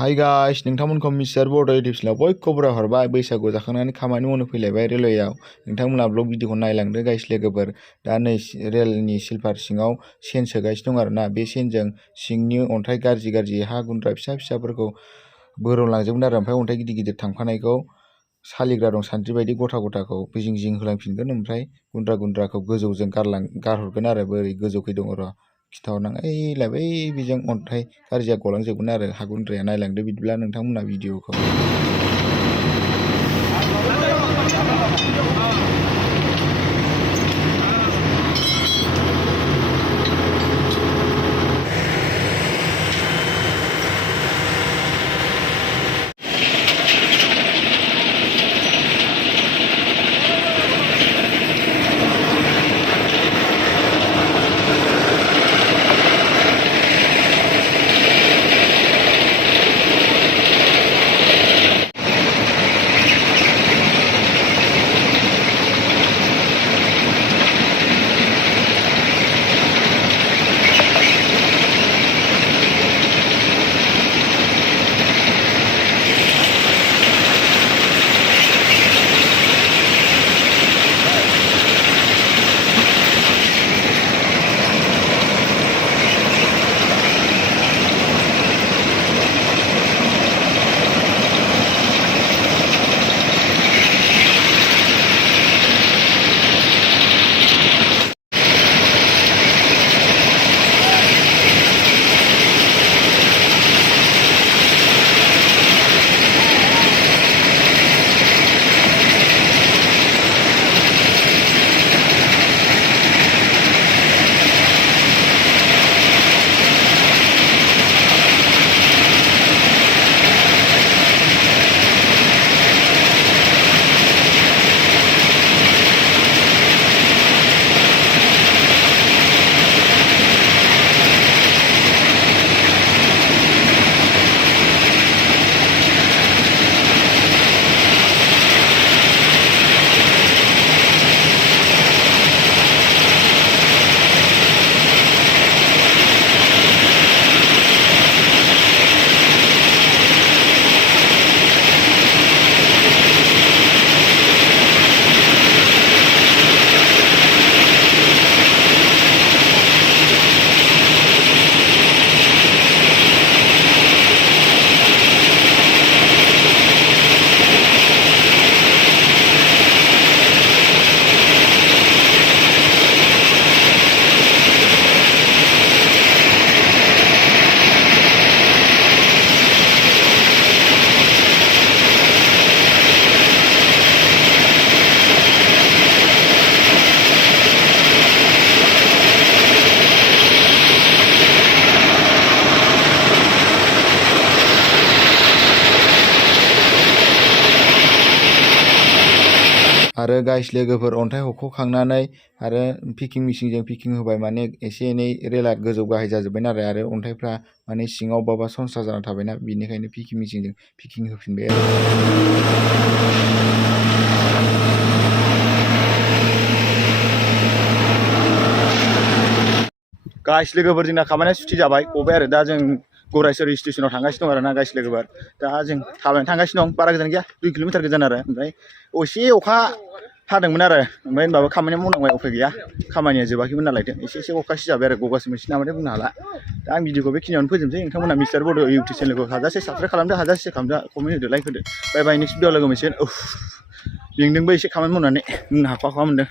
Hi guys नोंथांमोनखौ मिथिसार बड' YouTube चेनेलाव बयखौबो हरबाय बैसागु जाखांनानै खामानि मावनो फैलायबाय रेलवेआव नोंथांमोना ब्लग भिडिअखौ नायलांदो गाइस लोगोफोर दा नै रेलनि सिलभार सिङाव सेन सोगासिनो दं आरोना बे सेनजों सिंनि अन्थाइ गाज्रि हा गुन्द्रा फिसा फिसाफोरखौ बोरलांजोबगोन आरो ओमफ्राय अन्थाइ गिदिर गिदिर थांफानायखौ सालिग्रा दं सान्द्रि बायदि गथा गथाखौ जिं जिं होलांफिनगोन ओमफ्राय गुन्द्राखौ गोजौजों गारहरगोन आरो बोरै गोजौखै दङ र' खिथाहरनां ओइलाय बै बेजों अन्थाइ गाज्रिया गलांजोबगोन आरो हा गुन्द्राया नायलांदो बिदिब्ला नोंथांमोना भिडिअखौ आरो गाइस लोगोफोर अन्थाइ हख'खांनानै आरो पिकिं मेसिनजों पिकिं होबाय माने एसे एनै रेला गोजौ गाहाय जाजोब्बाय नालाय आरो अन्थाइफ्रा माने सिङाव बाबा सनस्रा जाना थाबायना बिनिखायनो पिकिं मेसिनजों पिकिं होफिनबाय आरो गाइस लोगोफोर जोंना खामानिया सुथि जाबाय गबाय आरो दा जों गरायसरि स्टेशनाव थांगासिनो दं आरोना गाइस लोगोफोर दा जों थाबायनो थांगासिनो दं बारा गोजान गैया 2 किल'मिटार गोजान आरो ओमफ्राय एसे अखा हादोंमोन आरो ओमफ्राय होनबाबो खामानिया मावनांबाय उफाय गैया खामानिया जोबाखैमोन नालाय एसे अखा सिजाबाय आरो गगासो मोनसे नामाथाय बुंनो हाला दा आं भिडिअखौ बेखिनियावनो फोजोबनोसै नोंथांमोना मिथिसार बड' इउटुब चेनेलखौ हाजासे साबस्क्राइब खालामदो हाजासे खालामदो कमेन्ट होदो लाइक होदो बाय बाय नेक्स्ट भिडिअ लोगो मोनसिगोन मेंदोंबो एसे खामानि मावनानै बुंनो हाख'वा मोनदों।